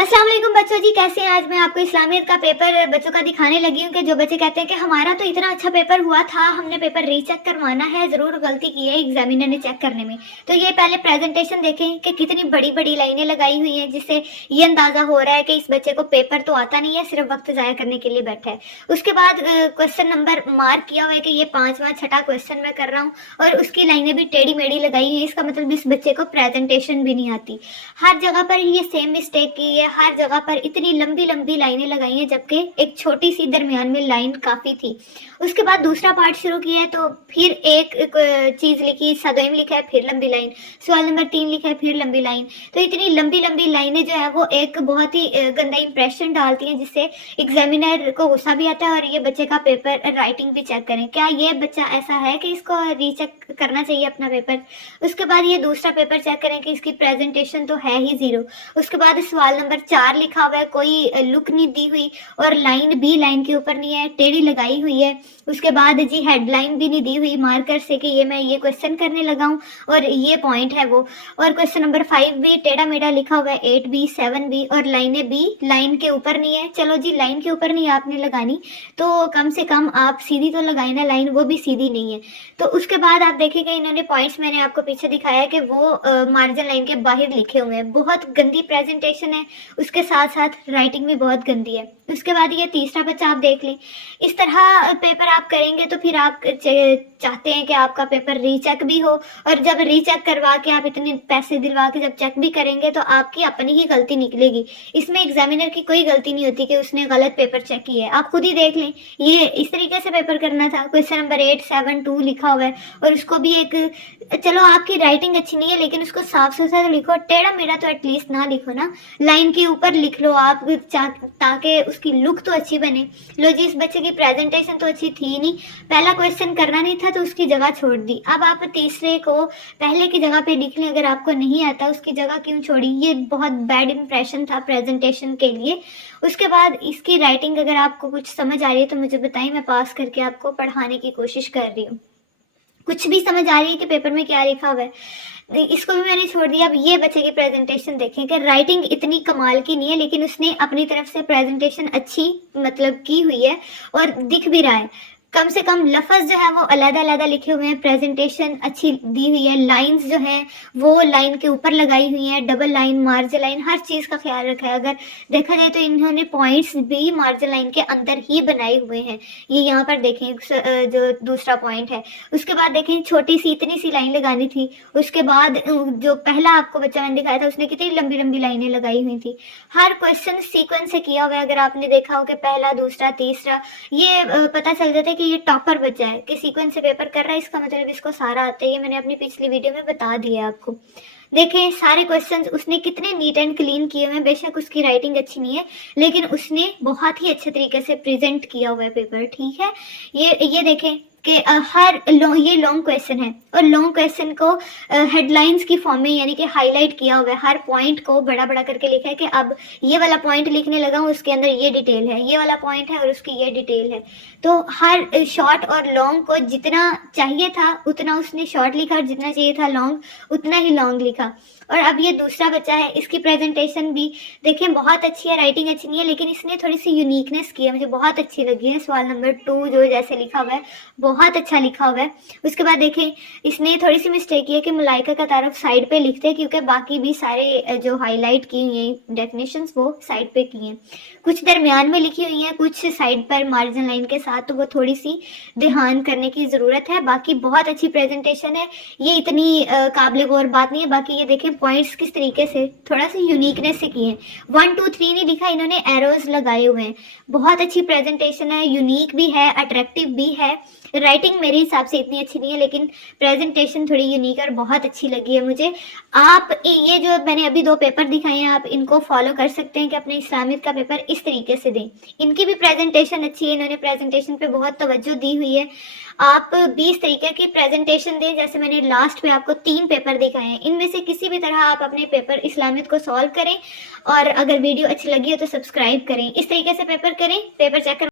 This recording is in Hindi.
अस्सलाम वालेकुम बच्चों जी, कैसे हैं? आज मैं आपको इस्लामियत का पेपर बच्चों का दिखाने लगी हूँ कि जो बच्चे कहते हैं कि हमारा तो इतना अच्छा पेपर हुआ था, हमने पेपर रीचेक करवाना है, ज़रूर गलती की है एग्जामिनर ने चेक करने में। तो ये पहले प्रेजेंटेशन देखें कि कितनी बड़ी बड़ी लाइनें लगाई हुई हैं, जिससे ये अंदाज़ा हो रहा है कि इस बच्चे को पेपर तो आता नहीं है, सिर्फ वक्त ज़ाया करने के लिए बैठा है। उसके बाद क्वेश्चन नंबर मार्क किया हुआ है कि ये पाँचवा छठा क्वेश्चन मैं कर रहा हूँ, और उसकी लाइनें भी टेढ़ी मेढ़ी लगाई हुई है। इसका मतलब इस बच्चे को प्रेजेंटेशन भी नहीं आती। हर जगह पर ये सेम मिस्टेक की है, हर जगह पर इतनी लंबी लंबी लाइनें लगाई हैं, जबकि एक छोटी सी दरमियान में लाइन काफ़ी थी। उसके बाद दूसरा पार्ट शुरू किया है, तो फिर एक चीज़ लिखी, सदोइम लिखा है, फिर लंबी लाइन, सवाल नंबर 3 लिखा है, फिर लंबी लाइन। तो इतनी लंबी लंबी लाइनें जो है वो एक बहुत ही गंदा इंप्रेशन डालती हैं, जिससे एग्जामिनर को गुस्सा भी आता है और ये बच्चे का पेपर राइटिंग भी चेक करें, क्या ये बच्चा ऐसा है कि इसको रीचेक करना चाहिए अपना पेपर। उसके बाद ये दूसरा पेपर चेक करें कि इसकी प्रेजेंटेशन तो है ही ज़ीरो। उसके बाद सवाल नंबर 4 लिखा हुआ है, कोई लुक नहीं दी हुई, और लाइन भी लाइन के ऊपर नहीं है, टेढ़ी लगाई हुई है। उसके बाद जी हेडलाइन भी नहीं दी हुई मार्कर से कि ये मैं ये क्वेश्चन करने लगा हूँ और ये पॉइंट है वो। और क्वेश्चन नंबर 5 भी टेढ़ा मेढ़ा लिखा हुआ है, 8 भी 7 भी, और लाइनें भी लाइन के ऊपर नहीं है। चलो जी, लाइन के ऊपर नहीं आपने लगानी तो कम से कम आप सीधी तो लगाए ना, लाइन वो भी सीधी नहीं है। तो उसके बाद आप देखेंगे इन्होंने पॉइंट्स, मैंने आपको पीछे दिखाया है कि वो मार्जिन लाइन के बाहर लिखे हुए हैं। बहुत गंदी प्रेजेंटेशन है, उसके साथ साथ राइटिंग भी बहुत गंदी है। उसके बाद ये तीसरा बच्चा आप देख लें, इस तरह पेपर आप करेंगे तो फिर आप चाहते हैं कि आपका पेपर रीचेक भी हो, और जब रीचेक करवा के आप इतने पैसे दिलवा के जब चेक भी करेंगे तो आपकी अपनी ही गलती निकलेगी। इसमें एग्जामिनर की कोई गलती नहीं होती कि उसने गलत पेपर चेक किया है। आप खुद ही देख लें, ये इस तरीके से पेपर करना था। क्वेश्चन नंबर 8 7 2 लिखा हुआ है, और उसको भी एक, चलो आपकी राइटिंग अच्छी नहीं है लेकिन उसको साफ सुथरा तो लिखो, टेढ़ा मेढ़ा तो एटलीस्ट ना लिखो ना, लाइन के ऊपर लिख लो आप, ताकि उसकी लुक तो अच्छी बने। लो जी, इस बच्चे की प्रेजेंटेशन तो अच्छी थी नहीं, पहला क्वेश्चन करना नहीं था तो उसकी जगह छोड़ दी। अब आप तीसरे को पहले की जगह पे लिख लें, अगर आपको नहीं आता उसकी जगह क्यों छोड़ी। ये बहुत बैड इंप्रेशन था प्रेजेंटेशन के लिए। उसके बाद इसकी राइटिंग अगर आपको कुछ समझ आ रही है तो मुझे बताइए, मैं पास करके आपको पढ़ाने की कोशिश कर रही हूँ। कुछ भी समझ आ रही है कि पेपर में क्या लिखा हुआ है, इसको भी मैंने छोड़ दिया। अब ये बच्चे की प्रेजेंटेशन देखें कि राइटिंग इतनी कमाल की नहीं है, लेकिन उसने अपनी तरफ से प्रेजेंटेशन अच्छी मतलब की हुई है, और दिख भी रहा है। कम से कम लफ्ज़ जो है वो अलग-अलग लिखे हुए हैं, प्रेजेंटेशन अच्छी दी हुई है, लाइंस जो हैं वो लाइन के ऊपर लगाई हुई हैं, डबल लाइन, मार्जिन लाइन, हर चीज़ का ख्याल रखा है। अगर देखा जाए तो इन्होंने पॉइंट्स भी मार्जिन लाइन के अंदर ही बनाए हुए हैं। ये यहाँ पर देखें जो दूसरा पॉइंट है। उसके बाद देखें, छोटी सी इतनी सी लाइन लगानी थी। उसके बाद जो पहला आपको बच्चा मैंने दिखाया था उसने कितनी लंबी लंबी लाइनें लगाई हुई थी। हर क्वेश्चन सीक्वेंस से किया हुआ है। अगर आपने देखा हो कि पहला, दूसरा, तीसरा, ये पता चल जाता है कि ये टॉपर बच्चा है कि सीक्वेंस से पेपर कर रहा है, इसका मतलब इसको सारा आता है। ये मैंने अपनी पिछली वीडियो में बता दिया आपको। देखें सारे क्वेश्चंस उसने कितने नीट एंड क्लीन किए हुए हैं। बेशक उसकी राइटिंग अच्छी नहीं है, लेकिन उसने बहुत ही अच्छे तरीके से प्रेजेंट किया हुआ है पेपर, ठीक है। ये देखें कि ये लॉन्ग क्वेश्चन है, और लॉन्ग क्वेश्चन को हेडलाइंस की फॉर्म में यानी कि हाईलाइट किया हुआ है। हर पॉइंट को बड़ा बड़ा करके लिखा है कि अब ये वाला पॉइंट लिखने लगा हूँ, उसके अंदर ये डिटेल है, ये वाला पॉइंट है और उसकी ये डिटेल है। तो हर शॉर्ट और लॉन्ग को जितना चाहिए था उतना उसने शॉर्ट लिखा, और जितना चाहिए था लॉन्ग उतना ही लॉन्ग लिखा। और अब ये दूसरा बच्चा है, इसकी प्रेजेंटेशन भी देखें बहुत अच्छी है, राइटिंग अच्छी नहीं है, लेकिन इसने थोड़ी सी यूनिकनेस की है, मुझे बहुत अच्छी लगी है। सवाल नंबर 2 जो जैसे लिखा हुआ है बहुत अच्छा लिखा हुआ है। उसके बाद देखें इसने थोड़ी सी मिस्टेक की है कि मलाइका का तारुफ साइड पे लिखते हैं, क्योंकि बाकी भी सारे जो हाईलाइट की हुई हैं डेफिनेशंस वो साइड पे की हैं। कुछ दरमियान में लिखी हुई हैं, कुछ साइड पर मार्जिन लाइन के साथ, तो वो थोड़ी सी ध्यान करने की ज़रूरत है। बाकी बहुत अच्छी प्रेजेंटेशन है, ये इतनी काबिल गौर बात नहीं है। बाकी ये देखें पॉइंट्स किस तरीके से थोड़ा सा यूनिकनेस से किए हैं। 1 2 3 नहीं लिखा, इन्होंने एरोज लगाए हुए हैं। बहुत अच्छी प्रेजेंटेशन है, यूनिक भी है, अट्रैक्टिव भी है। राइटिंग मेरे हिसाब से इतनी अच्छी नहीं है, लेकिन प्रेजेंटेशन थोड़ी यूनिक और बहुत अच्छी लगी है मुझे। आप ये जो मैंने अभी 2 पेपर दिखाए हैं, आप इनको फॉलो कर सकते हैं कि अपने इस्लामिक का पेपर इस तरीके से दें। इनकी भी प्रेजेंटेशन अच्छी है, इन्होंने प्रेजेंटेशन पे बहुत तवज्जो दी हुई है। आप 20 तरीके की प्रेजेंटेशन दें, जैसे मैंने लास्ट पे आपको 3 पेपर दिखाए हैं, इनमें से किसी भी तरह आप अपने पेपर इस्लामिक को सॉल्व करें। और अगर वीडियो अच्छी लगी हो तो सब्सक्राइब करें। इस तरीके से पेपर करें, पेपर चेक